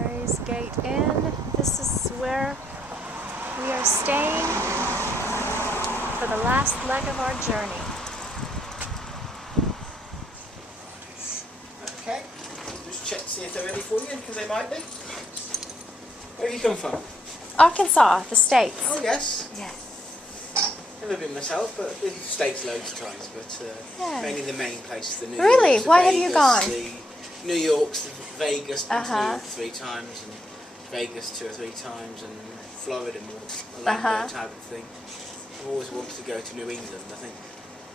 Mary's Gate Inn. This is where we are staying for the last leg of our journey. Okay, just check to see if they're ready for you, because they might be. Where have you come from? Arkansas, the States. Oh yes. Yes. Never been myself, but been to the States loads of times, but Yeah. mainly the main places, the New Really? York's, the Why Vegas, have you gone? The New York's, the Vegas, been to New Uh-huh. York 3 times, and Vegas 2 or 3 times, and Florida more, Orlando type of thing. I've always wanted to go to New England, I think.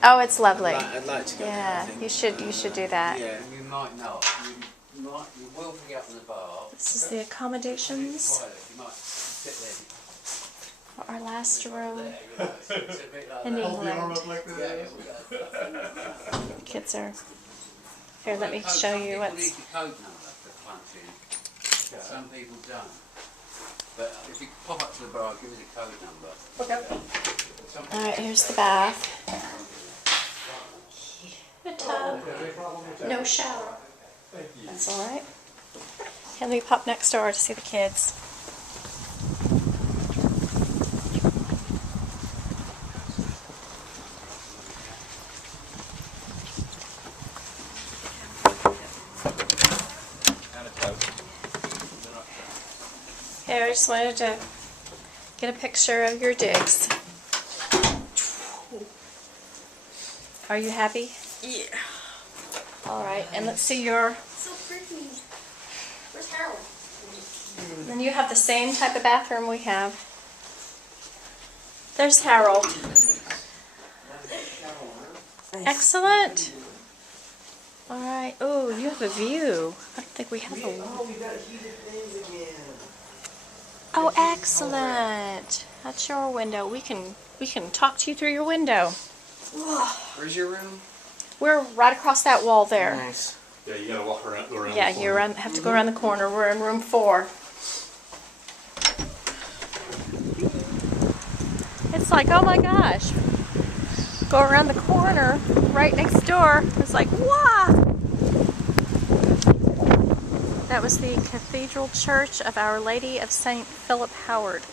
Oh, it's lovely. I'd like to go there, I Yeah, think. you should do that. Yeah. You might not. You will forget in the bar. This is the accommodations Toilet, you might sit there. for our last room There, you know, it's a bit like in that. England. Yeah, The kids are... Here, let me show you Some people what's... need the code number for punching. Some people don't. But if you pop up to the bar, I'll give you the code number. Okay. Alright, here's the bath. A tub. No shower. That's alright. Let me pop next door to see the kids. Here, I just wanted to get a picture of your digs. Are you happy? Yeah. Alright, and let's see your... So pretty. Where's Harold? And you have the same type of bathroom we have. There's Harold. Excellent. Alright. Oh, you have a view. I don't think we have a... Oh, we got heated things again. Oh, excellent. That's your window. We can talk to you through your window. Where's your room? We're right across that wall there. Nice. Yeah, you gotta walk around Yeah, you have to go around the corner. We're in room 4. It's like, oh my gosh. Go around the corner, right next door. It's like, wow! That was the Cathedral Church of Our Lady of St. Philip Howard.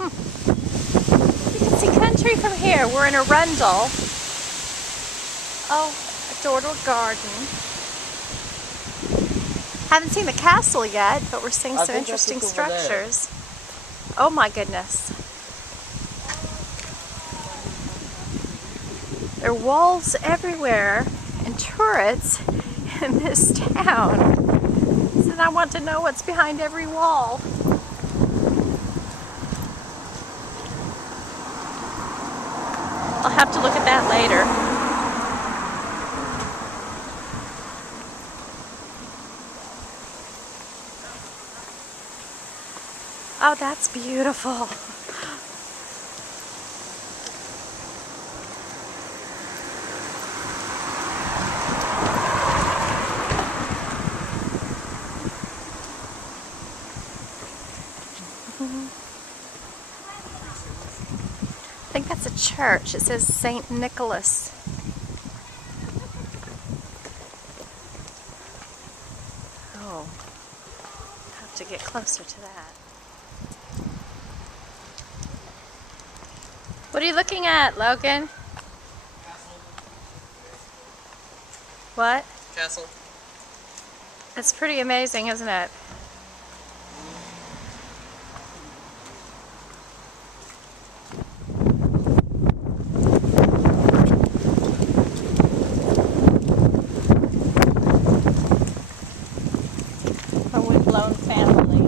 You can see country from here. We're in Arundel. Oh, a door-to garden. Haven't seen the castle yet, but we're seeing some interesting structures. Oh my goodness. There are walls everywhere and turrets in this town. So I want to know what's behind every wall. I'll have to look at that later. Oh, that's beautiful. I think that's a church. It says St. Nicholas. Oh, have to get closer to that. What are you looking at, Logan? What? Castle. It's pretty amazing, isn't it? A windblown family.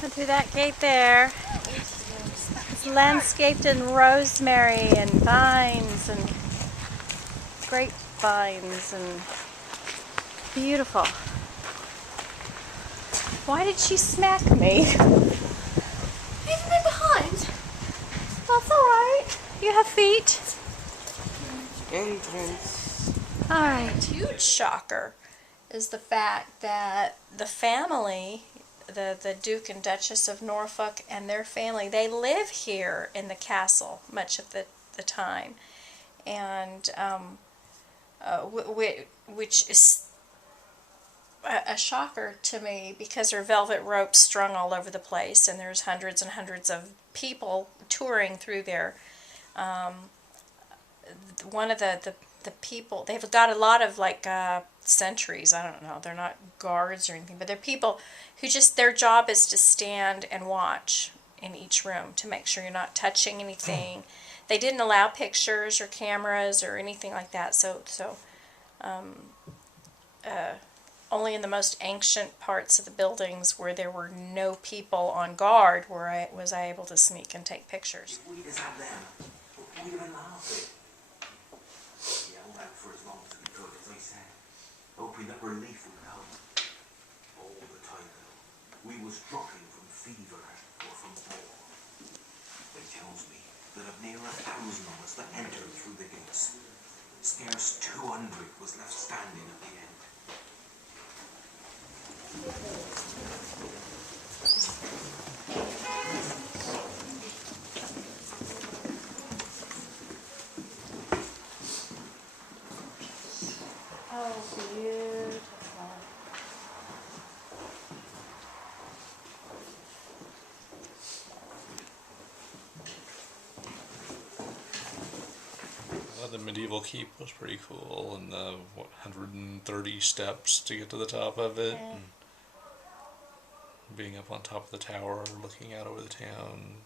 Go through that gate there. It's landscaped in rosemary and vines and grapevines and beautiful. Why did she smack me? Leave me behind. That's alright. You have feet. Entrance. Alright, huge shocker is the fact that the family, the Duke and Duchess of Norfolk and their family, they live here in the castle much of the time. And which is a shocker to me because there are velvet ropes strung all over the place, and there's hundreds and hundreds of people touring through there. One of the people, they've got a lot of like sentries. I don't know, they're not guards or anything, but they're people who just, their job is to stand and watch in each room to make sure you're not touching anything. They didn't allow pictures or cameras or anything like that, so only in the most ancient parts of the buildings where there were no people on guard was I able to sneak and take pictures. If we'd have had them, we'd have been laughing. We held out for as long as we could, as I said, hoping that relief would come. All the time, though, we was dropping from fever or from war. They tells me that of near 1,000 of us that entered through the gates, scarce 200 was left standing at the end. Oh, beautiful. The medieval keep was pretty cool, and the 130 steps to get to the top of it, Yeah. and being up on top of the tower, looking out over the town,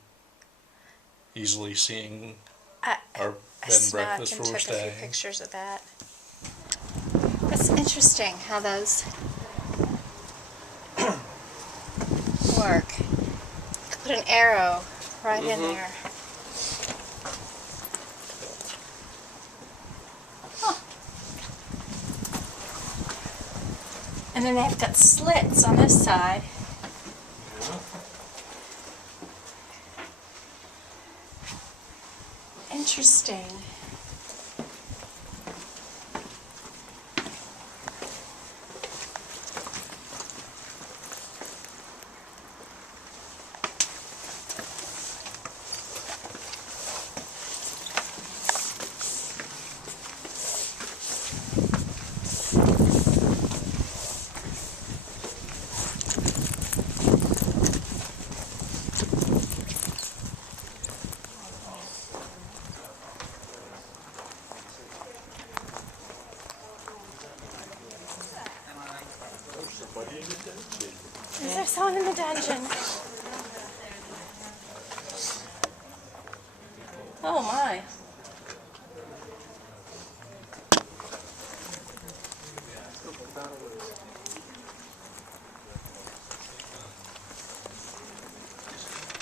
easily seeing I our bed and snuck breakfast and where we're took a few staying. pictures of that. It's interesting how those work. You could put an arrow right in there. Huh. And then they've got slits on this side. Interesting. Is there someone in the dungeon? Oh my.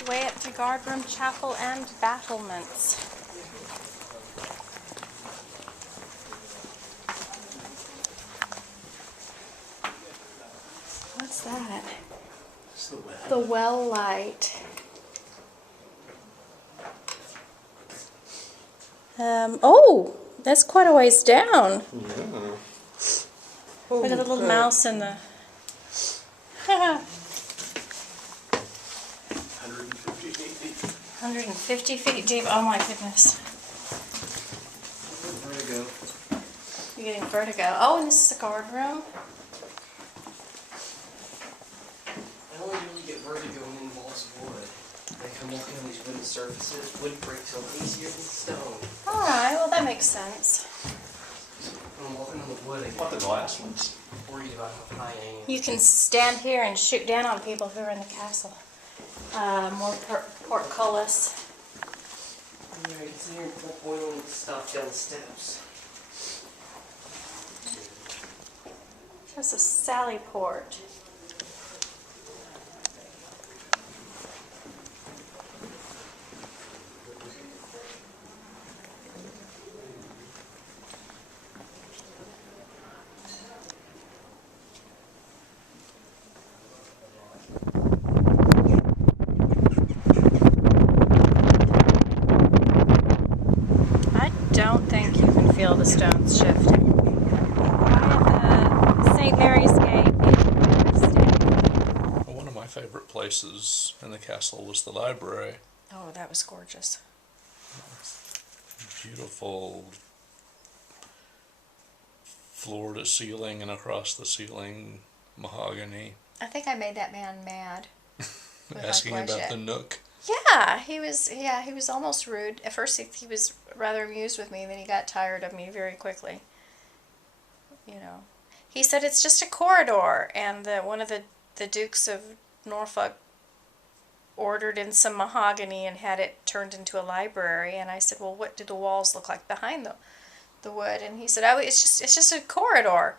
Way up to guardroom, chapel, and battlements. What's that? It's the well. The well light. Oh, that's quite a ways down. Yeah. Look at the little mouse in the. 150 feet deep. 150 feet deep. Oh my goodness. Vertigo. You're getting vertigo. Oh, and this is a guard room. I only really get vertigo in walls of wood. Like I'm walking on these wooden surfaces, wood breaks so easier than stone. Alright, well that makes sense. When I'm walking on the wood, I What, the get glass ones? worried about how high I am. You can stand here and shoot down on people who are in the castle. More portcullis. Yeah, I can sit here and pull boiling stuff down the steps. That's a sally port. I don't think you can feel the stones shifting. By the St. Mary's Gate. One of my favorite places in the castle was the library. Oh, that was gorgeous. Beautiful floor to ceiling and across the ceiling mahogany. I think I made that man mad. with my Asking about question. the nook. Yeah, he was almost rude. At first he was rather amused with me, and then he got tired of me very quickly. You know. He said it's just a corridor, and one of the Dukes of Norfolk ordered in some mahogany and had it turned into a library. And I said, well, what do the walls look like behind the wood? And he said, oh, it's just a corridor.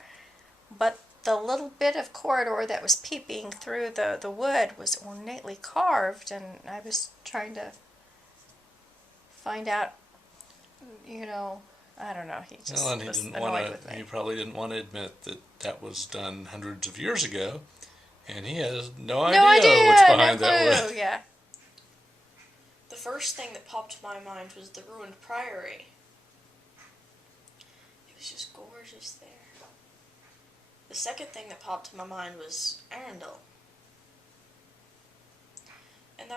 But the little bit of corridor that was peeping through the wood was ornately carved, and I was trying to find out, I don't know. He just Well, and was annoyed with me. he probably didn't want to admit that was done hundreds of years ago, and he has no idea what's behind that wood. Yeah. The first thing that popped to my mind was the ruined priory. It was just gorgeous there. The second thing that popped to my mind was Arundel. And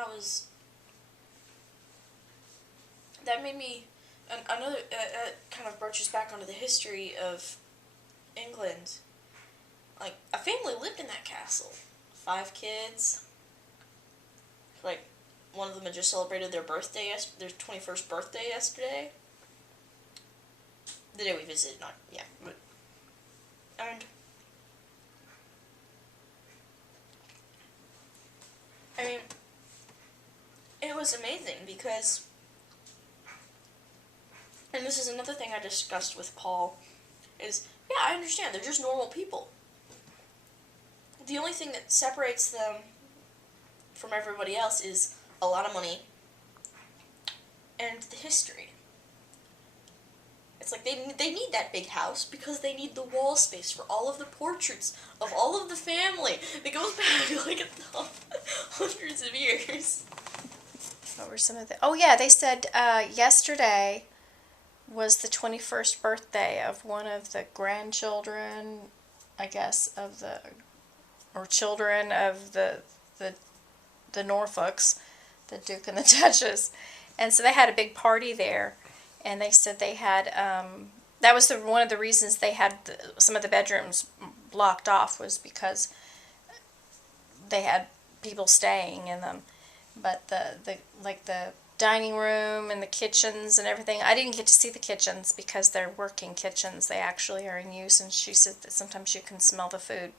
that made me, another, kind of broaches back onto the history of England. Like, a family lived in that castle. 5 kids. Like, one of them had just celebrated their 21st birthday yesterday. The day we visited, and I mean, it was amazing because, and this is another thing I discussed with Paul, is, yeah, I understand, they're just normal people. The only thing that separates them from everybody else is a lot of money and the history. It's like they need that big house because they need the wall space for all of the portraits of all of the family that goes back like hundreds of years. What were some of the... Oh, yeah, they said yesterday was the 21st birthday of one of the grandchildren, I guess, or children of the Norfolks, the Duke and the Duchess. And so they had a big party there. And they said they had, that was one of the reasons they had some of the bedrooms blocked off, was because they had people staying in them. But the dining room and the kitchens and everything, I didn't get to see the kitchens because they're working kitchens. They actually are in use, and she said that sometimes you can smell the food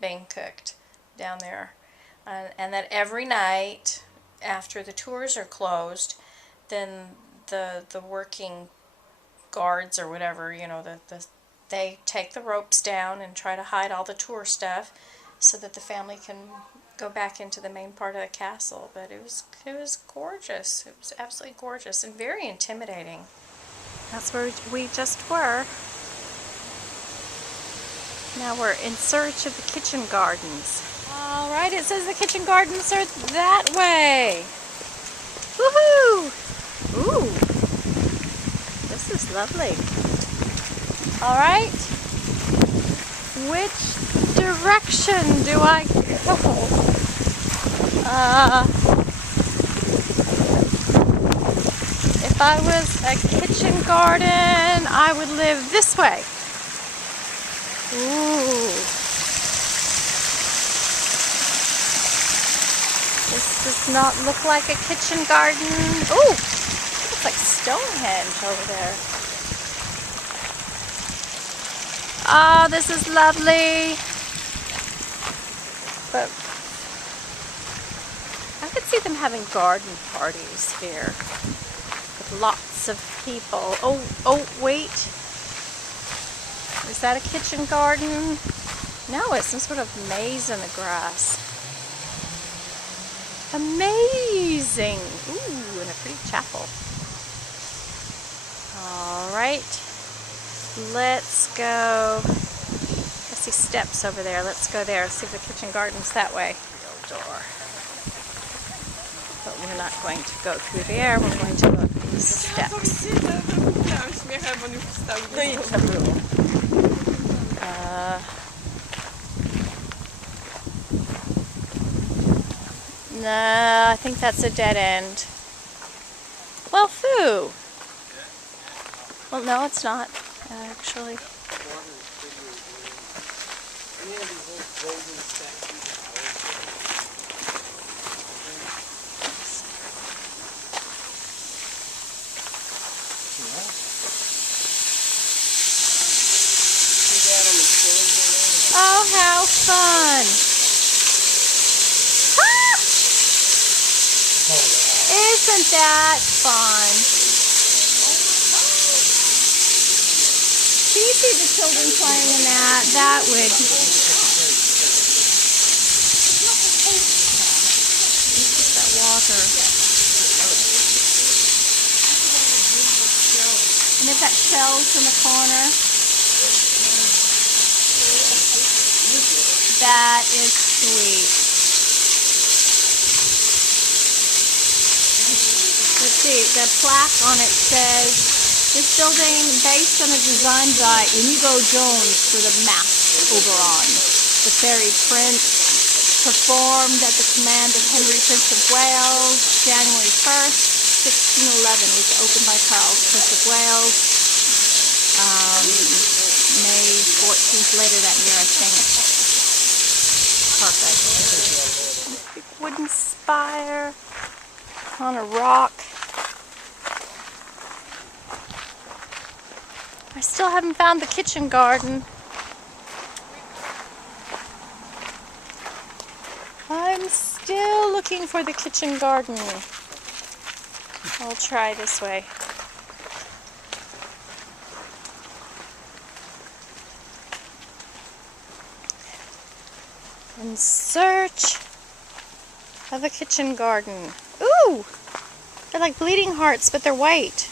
being cooked down there. And that every night after the tours are closed, then the working guards or whatever, they take the ropes down and try to hide all the tour stuff so that the family can go back into the main part of the castle. But it was gorgeous. It was absolutely gorgeous and very intimidating. That's where we just were. Now we're in search of the kitchen gardens. All right, it says the kitchen gardens are that way. Woohoo! Ooh, this is lovely. All right, which direction do I go? If I was a kitchen garden, I would live this way. Ooh. This does not look like a kitchen garden. Ooh. It's like Stonehenge over there. Oh, this is lovely. But I could see them having garden parties here with lots of people. Oh, wait. Is that a kitchen garden? No, it's some sort of maze in the grass. Amazing. Ooh, and a pretty chapel. All right, let's go. I see steps over there. Let's go there. See if the kitchen garden's that way. The old door. But we're not going to go through there. We're going to go through the steps. No, I think that's a dead end. Well, foo. Well, no, it's not, actually. Oh, how fun! Ah! Isn't that fun? Can you see the children playing in that? That would... That water. And they've got shells in the corner. That is sweet. Let's see, the plaque on it says, this building based on a design by Inigo Jones for the Masked Oberon. The fairy prince performed at the command of Henry Prince of Wales, January 1st, 1611. Was opened by Charles Prince of Wales. May 14th later that year, I think. Perfect. Big wooden spire on a rock. I still haven't found the kitchen garden. I'm still looking for the kitchen garden. I'll try this way. In search of a kitchen garden. Ooh! They're like bleeding hearts, but they're white.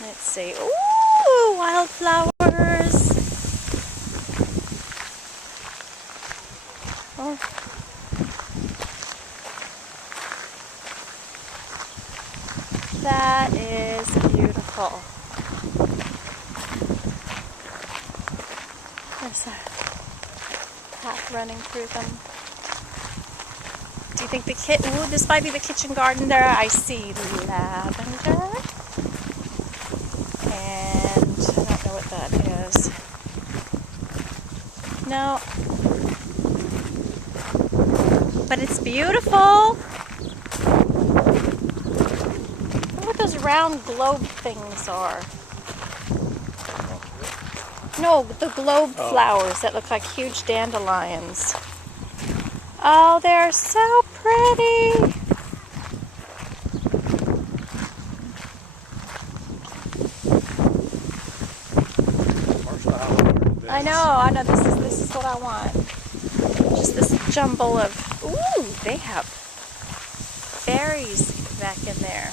Let's see. Ooh! Wildflowers. Oh. That is beautiful. There's a path running through them. Do you think the ooh, this might be the kitchen garden there. I see lavender. And I don't know what that is. No. But it's beautiful. I wonder what those round globe things are. No, the globe flowers that look like huge dandelions. Oh, they're so pretty. I know, this is what I want. Just this jumble of, ooh, they have berries back in there.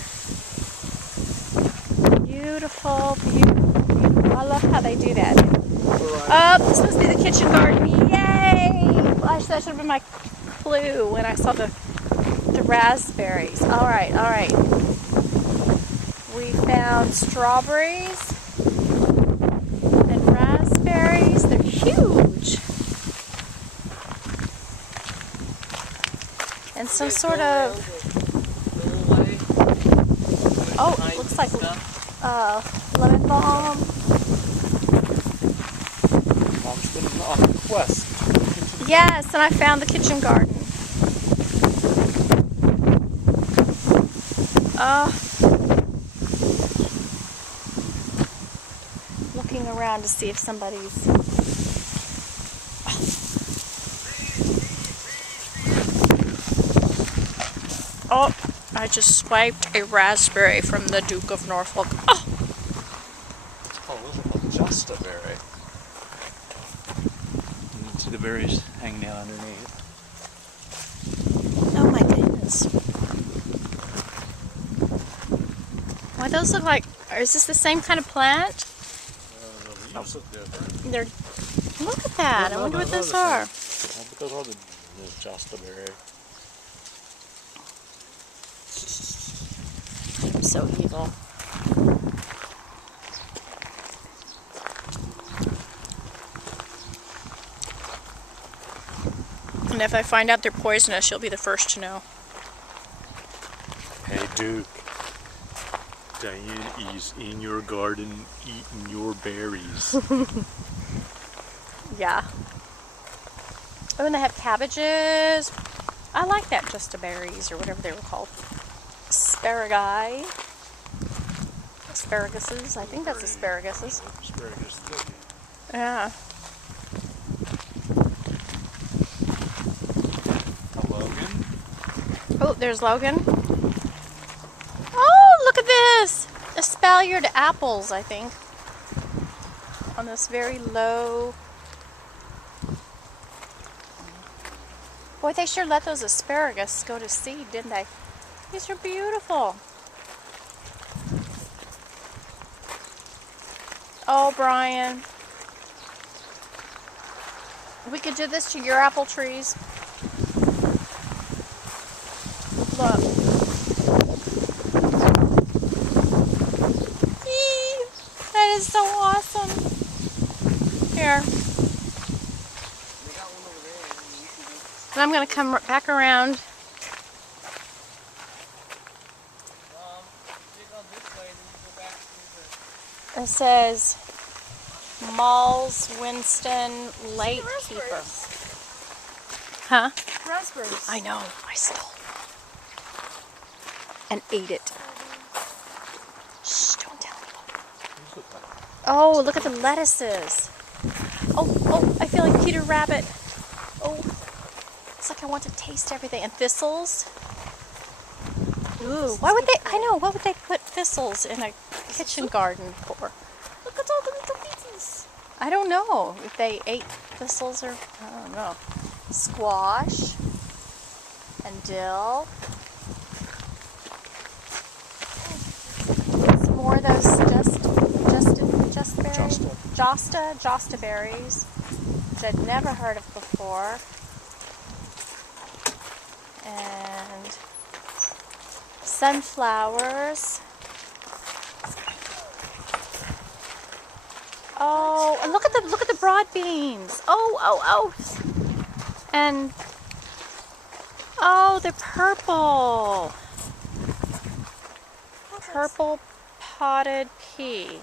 Beautiful, beautiful, beautiful. I love how they do that. Oh, this must be the kitchen garden. Yay! Gosh, that should have been my clue when I saw the raspberries. All right, all right. We found strawberries and raspberries. They're huge. And some sort of, oh, it looks like lemon balm. Mom's been on a quest. Yes, and I found the kitchen garden. Looking around to see if somebody's... Oh, I just swiped a raspberry from the Duke of Norfolk. Oh! Oh, those look like just a berry. You can see the berries hanging out underneath. Oh my goodness. Why those look like, is this the same kind of plant? The leaves look different. They're, look at that. I wonder what those are. Well, but those are the just a berry. I'm so evil. And if I find out they're poisonous, you'll be the first to know. Hey, Duke. Diane is in your garden eating your berries. Yeah. Oh, and they have cabbages. I like that, just berries or whatever they were called. Asparagus. Asparaguses. I think that's asparaguses. Asparagus. Yeah. Logan. Oh, there's Logan. Oh, look at this! Espaliered apples, I think. On this very low. Boy, they sure let those asparagus go to seed, didn't they? These are beautiful. Oh, Brian. We could do this to your apple trees. Look. Eee, that is so awesome. Here. And I'm going to come back around. It says Malls Winston Lake Keeper. Huh? Raspberries. I know. I stole and ate it. Shh, don't tell me. Oh, look at the lettuces. Oh, I feel like Peter Rabbit. Oh, it's like I want to taste everything. And thistles. Ooh, why would they, I know, what would they put thistles in a kitchen garden for? Look at all the little pieces. I don't know if they ate thistles or, I don't know. Squash and dill. Some more of those berries. Josta berries, which I'd never heard of before. And sunflowers. Oh, and look at the broad beans. Oh. And oh, they're purple. Purple potted pea.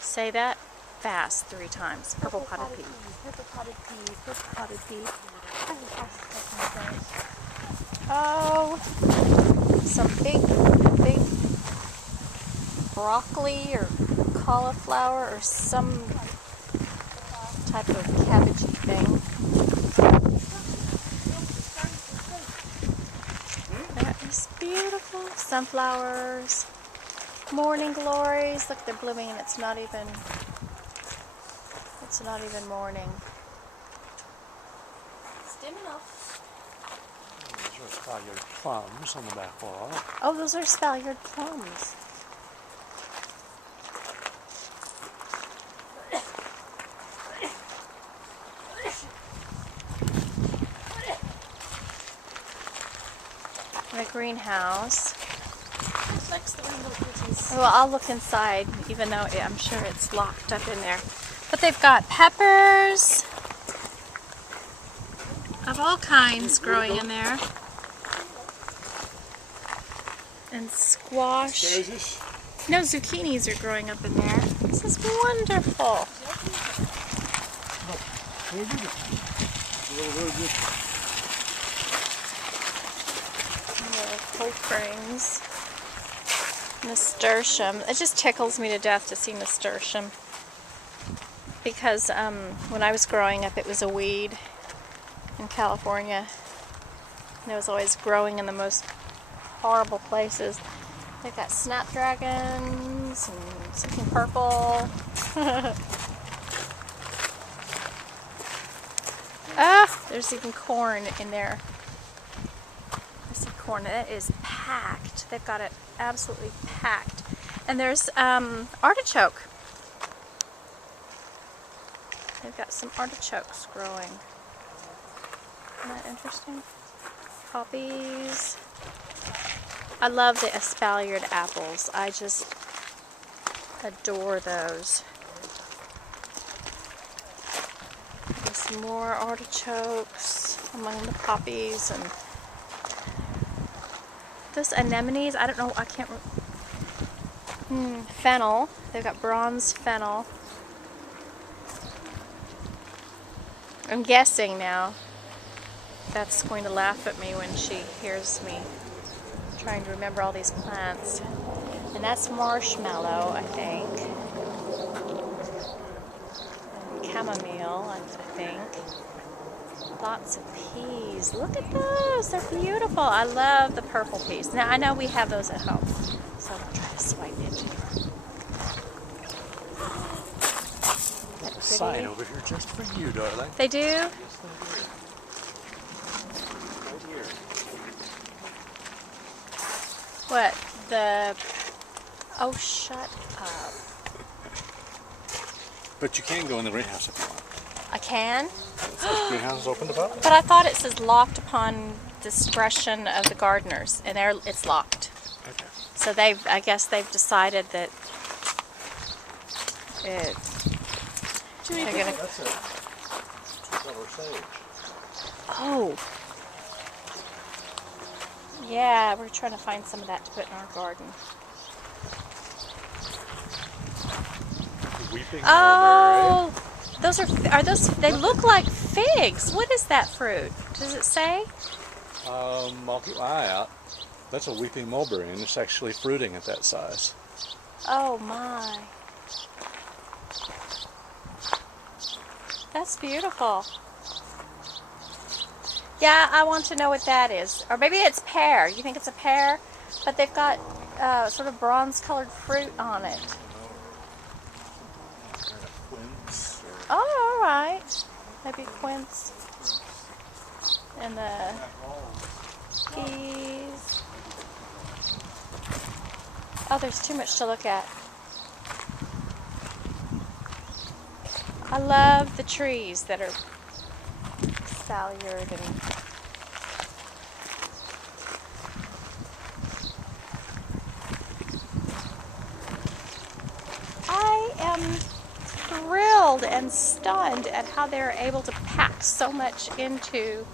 Say that fast 3 times. Purple potted pea. Purple potted pea. Purple potted pea. Oh, some big broccoli or cauliflower or some type of cabbagey thing. That is beautiful. Sunflowers. Morning glories. Look, they're blooming and it's not even morning. It's dim enough. Those are spaliered plums on the back wall. Oh, those are spaliered plums. The greenhouse. Well, I'll look inside, even though I'm sure it's locked up in there. But they've got peppers of all kinds growing in there. And squash. No, zucchinis are growing up in there. This is wonderful. Cold springs. Nasturtium. It just tickles me to death to see nasturtium. Because when I was growing up, it was a weed in California. And it was always growing in the most horrible places. They've got snapdragons and something purple. Ah, there's even corn in there. I see corn. It is packed. They've got it absolutely packed. And there's artichoke. They've got some artichokes growing. Isn't that interesting? Poppies. I love the espaliered apples. I just adore those. There's more artichokes among the poppies and those anemones. I don't know. I can't. Fennel. They've got bronze fennel. I'm guessing now that's going to laugh at me when she hears me trying to remember all these plants. And that's marshmallow, I think. And chamomile, I think. Lots of peas. Look at those. They're beautiful. I love the purple peas. Now, I know we have those at home, so I'm going to try to swipe into them. Sign over here just for you, darling. They do? Yes, they do. Right here. What? The... Oh, shut up. But you can go in the greenhouse if you want. I can? The greenhouse is open to public. But I thought it says locked upon discretion of the gardeners, and it's locked. Okay. So I guess they've decided that they're gonna. That's it. Silver sage. Oh. Yeah, we're trying to find some of that to put in our garden. Weeping Oh, those are those? They look like figs. What is that fruit? Does it say? I'll keep my eye out. That's a weeping mulberry, and it's actually fruiting at that size. Oh my. That's beautiful. Yeah, I want to know what that is. Or maybe it's pear. You think it's a pear? But they've got sort of bronze-colored fruit on it. Quince. Oh, all right. Maybe quince. And the peas. Oh, there's too much to look at. I love the trees that are saluyard and I am thrilled and stunned at how they're able to pack so much into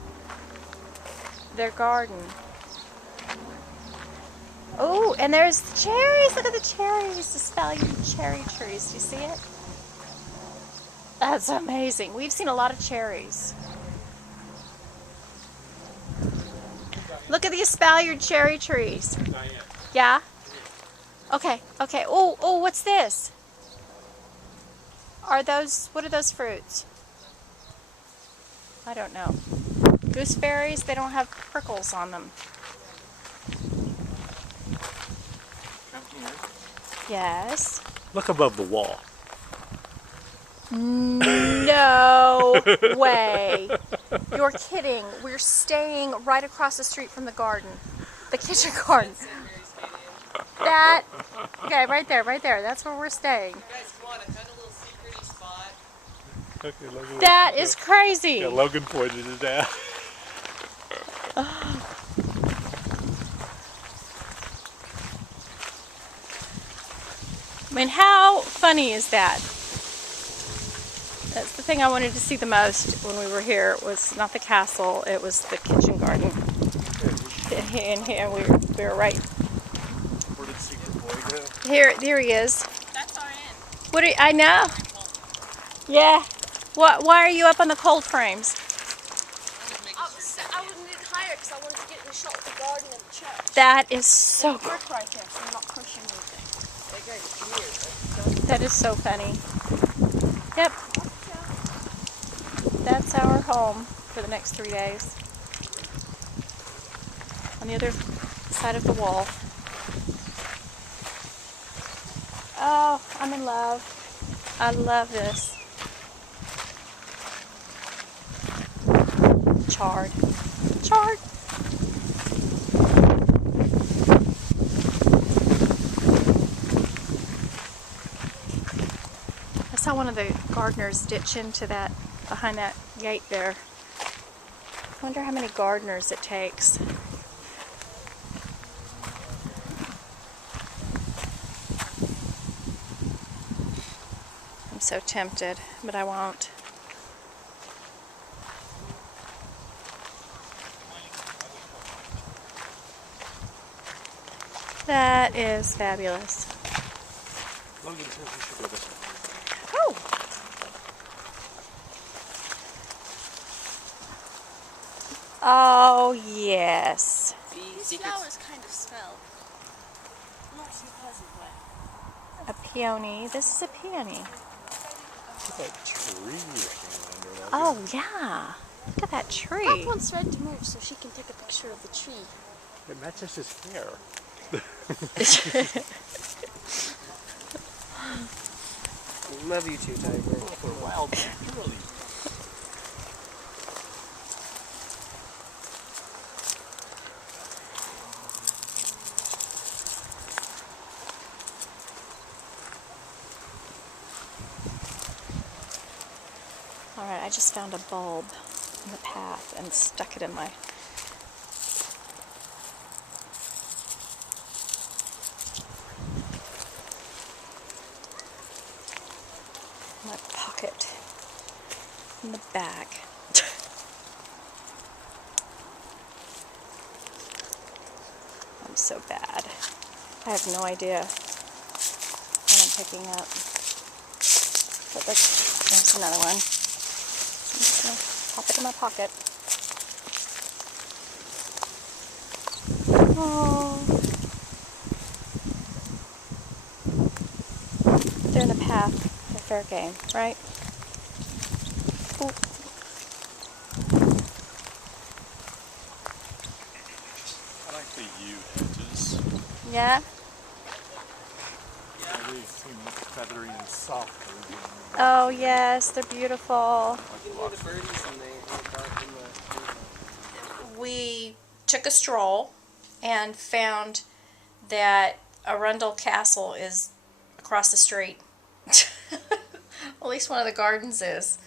their garden. Oh, and there's the cherries. Look at the cherries, the saluyard cherry trees. Do you see it? That's amazing. We've seen a lot of cherries. Look at these saluyard cherry trees. Yeah? Okay, okay. Oh, oh, what's this? What are those fruits? I don't know. Gooseberries, they don't have prickles on them. Come here. Yes. Look above the wall. No way. You're kidding. We're staying right across the street from the garden. The kitchen garden. Okay, right there. That's where we're staying. You guys, come on, I found a little secret spot. Okay, Logan. That is crazy. Yeah, Logan pointed it out. I mean, how funny is that? That's the thing I wanted to see the most when we were here. It was not the castle, it was the kitchen garden. And here we were right Where did Secret Boy go? here. There he is. That's our end. What? I know. Yeah. What? Why are you up on the cold frames? I wouldn't need higher because I wanted to get the shot of the garden and the church. That is so. Brick right there, so I'm not pushing anything. That is so funny. Yep. That's our home for the next 3 days. On the other side of the wall. Oh, I'm in love. I love this. Chard. Chard. I saw one of the gardeners ditch into that, behind that gate there. I wonder how many gardeners it takes. I'm so tempted, but I won't. That is fabulous. Logan says we should go this way. Oh! Oh, yes. These flowers kind of smell. Not in a pleasant way. A peony. This is a peony. Look at that tree you're standing under, Logan. Oh, yeah. Look at that tree. Pop wants Red to move so she can take a picture of the tree. It matches his hair. Love you too, Tiger. For a wild girly. Alright, I just found a bulb in the path and stuck it in my pocket in the bag. I'm so bad. I have no idea what I'm picking up. But there's another one. I'm just gonna pop it in my pocket. Oh. They're in the path. They're fair game, right? Ooh. I like the yew hedges. Yeah? They seem feathery and soft. Oh yes, they're beautiful. You can hear the birdies in the dark in the. We took a stroll and found that Arundel Castle is across the street. At least one of the gardens is.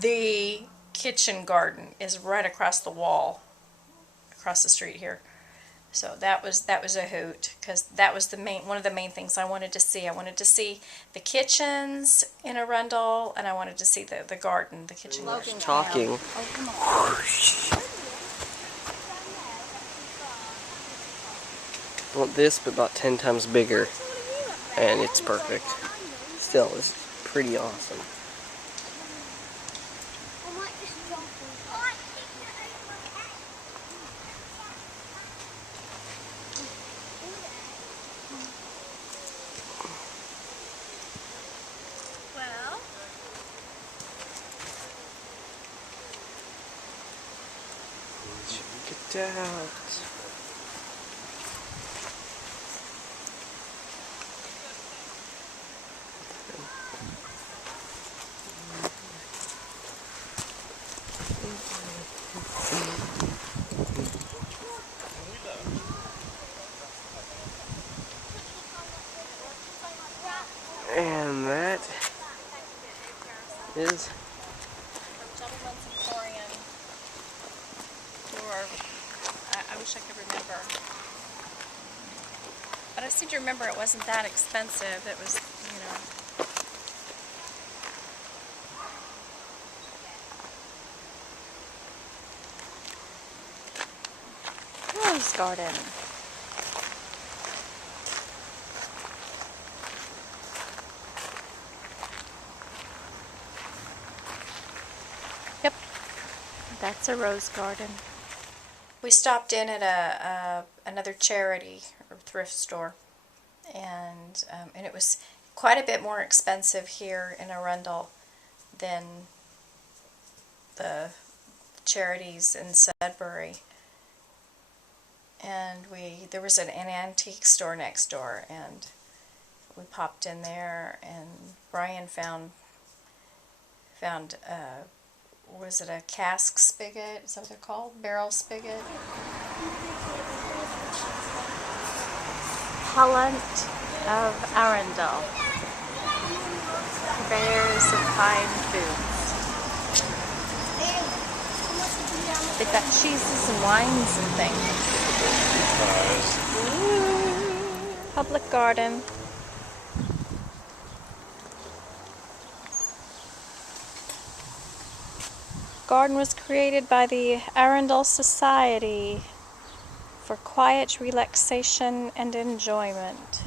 The kitchen garden is right across the wall, across the street here. So that was a hoot, because that was one of the main things I wanted to see. I wanted to see the kitchens in Arundel, and I wanted to see the garden, the kitchen garden. Talking. Oh, come on. I want this, but about 10 times bigger. And it's perfect. Still, it's pretty awesome. Well, Check it out. And that is Gentleman's Emporium. Or I wish I could remember. But I seem to remember it wasn't that expensive. It was, Rose Garden. Yep, that's a rose garden. We stopped in at another charity or thrift store, and it was quite a bit more expensive here in Arundel than the charities in Sudbury. And there was an antique store next door, and we popped in there, and Brian found was it a cask spigot? Is that what they're called? Barrel spigot? Holland of Arundel. Purveyors of fine foods. They've got cheeses and wines and things. Ooh, public garden. Garden was created by the Arundel Society for quiet relaxation and enjoyment.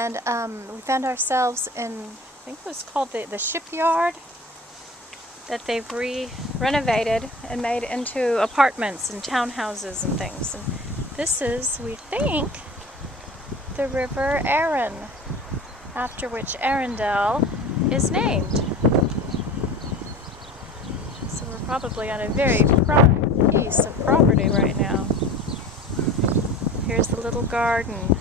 And we found ourselves in, I think it was called the shipyard, that they've renovated and made into apartments and townhouses and things. And this is, we think, the River Arun, after which Arundel is named. So we're probably on a very prime piece of property right now. Here's the little garden.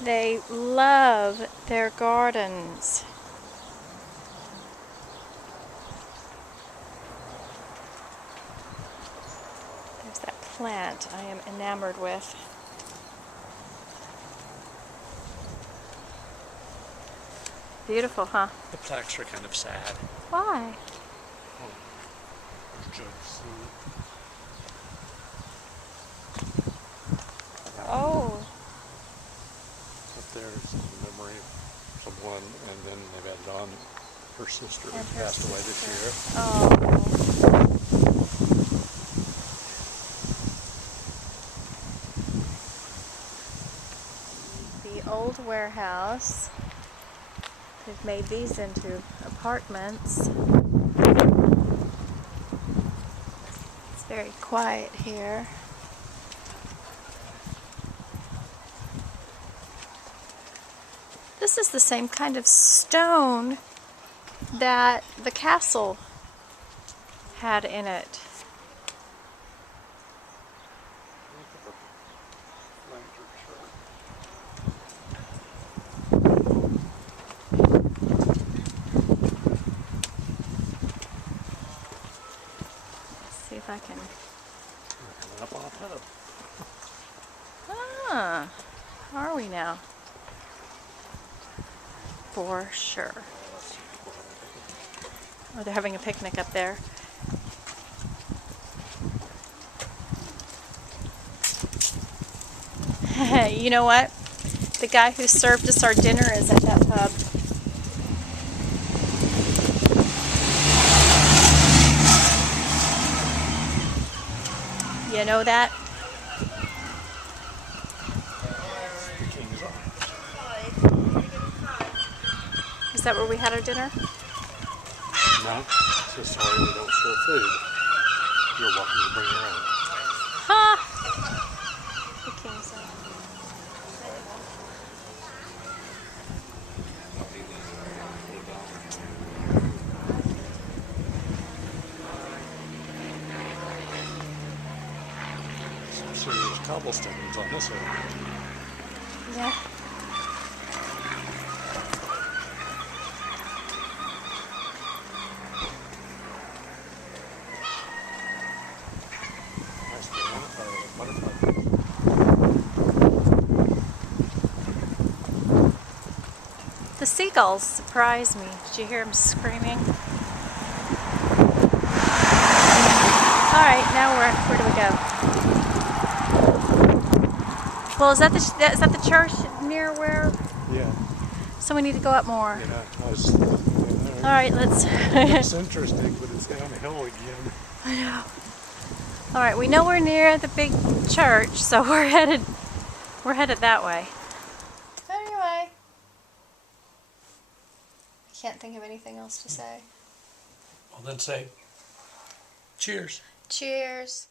They love their gardens. There's that plant I am enamored with. Beautiful, huh? The plaques are kind of sad. Why? Oh. Up there is the memory of someone, and then they've added on her sister And who her passed away this year. Oh. The old warehouse. They've made these into apartments. It's very quiet here. This is the same kind of stone that the castle had in it. Let's see if I can. Up on top. Ah, are we now? For sure. Oh, they're having a picnic up there. You know what? The guy who served us our dinner is at that pub. You know that? The King's Arms. Is that where we had our dinner? No, so sorry we don't serve food. You're welcome to bring your own. Ha! The King's Arms. Some serious cobblestones on this one. Yeah. Nice butterfly. The seagulls surprised me. Did you hear them screaming? Alright, now where do we go? Well, is that the church near where? Yeah. So we need to go up more. Yeah, Alright, let's. it's interesting, but it's downhill again. I know. Alright, we know we're near the big church, so we're headed that way. Anyway. I can't think of anything else to say. Well, then say cheers. Cheers.